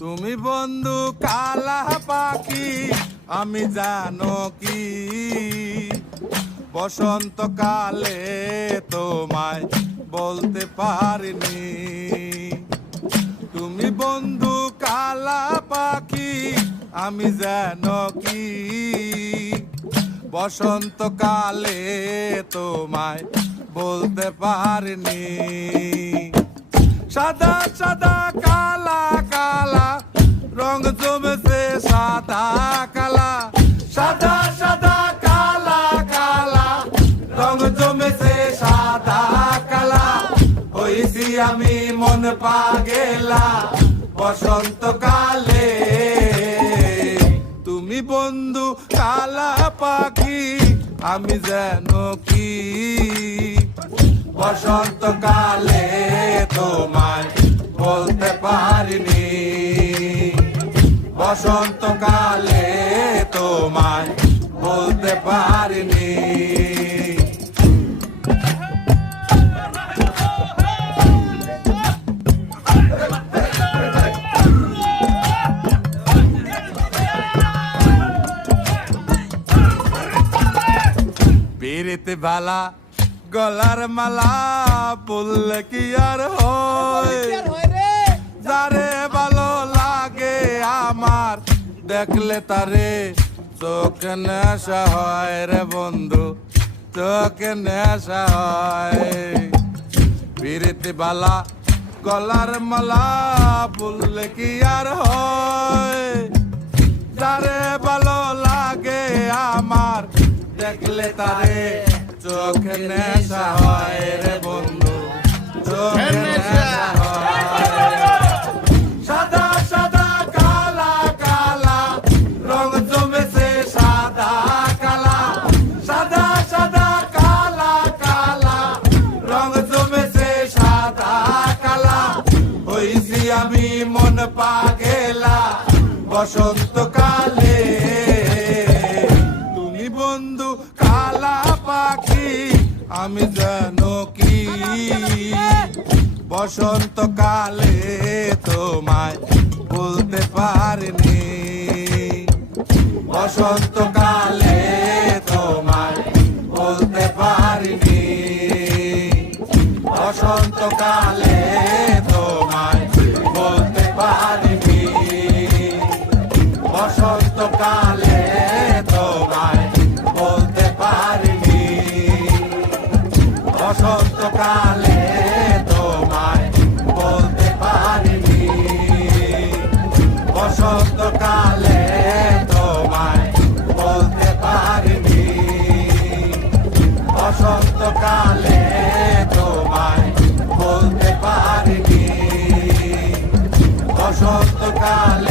তুমি বন্ধু কালা পাখি আমি জানো কি বসন্তকালে তোমায় বলতে পারিনি। তুমি বন্ধু কালা পাখি আমি জানো কি বসন্তকালে তোমায় বলতে পারিনি। সাদা সাদা কালা কালা রং জমেছে সাদা কালা, সাদা সাদা কালা কালা রং জমেছে সাদা কালা। হইছি আমি মন পাগেলা বসন্তকালে। তুমি বন্ধু কালা পাখি আমি যেন কি বসন্তকালে তোমায় বলতে পারিনি। বসন্তকালে তোমায় বলতে পারিনি। পিরিতে বালা গলার মালা বললে কি আর হয়, যারে ভালো লাগে আমার দেখলে তারে চোখে নেশা হয় রে বন্ধু, চোখে নেশা হয়। পিরিতে বালা গলার মালা বললে কি আর হয়, যারে ভালো লাগে আমার দেখলে তারে চোখে নেশা হয় রে বন্ধু, চোখে নেশা হয়। সাদা সাদা কালা কালা রং জমেছে সাদা কালা, সাদা সাদা কালা কালা রং জমেছে সাদা কালা। হইছি আমি মন পাগেলা বসন্তকালে। তুমি বন্ধু কালা পাখি আমি জানো কি বসন্তকালে তোমায় বলতে পারিনি। বসন্তকালে তোমায় বলতে পারিনি। বসন্তকালে তোমায় বলতে পারিনি। বসন্তকালে তোমায় বলতে পারিনি। বসন্তকালে তোমায় বলতে পারিনি। বসন্তকালে তোমায় বলতে পারিনি। বসন্তকালে তোমায় বলতে পারিনি। বসন্তকালে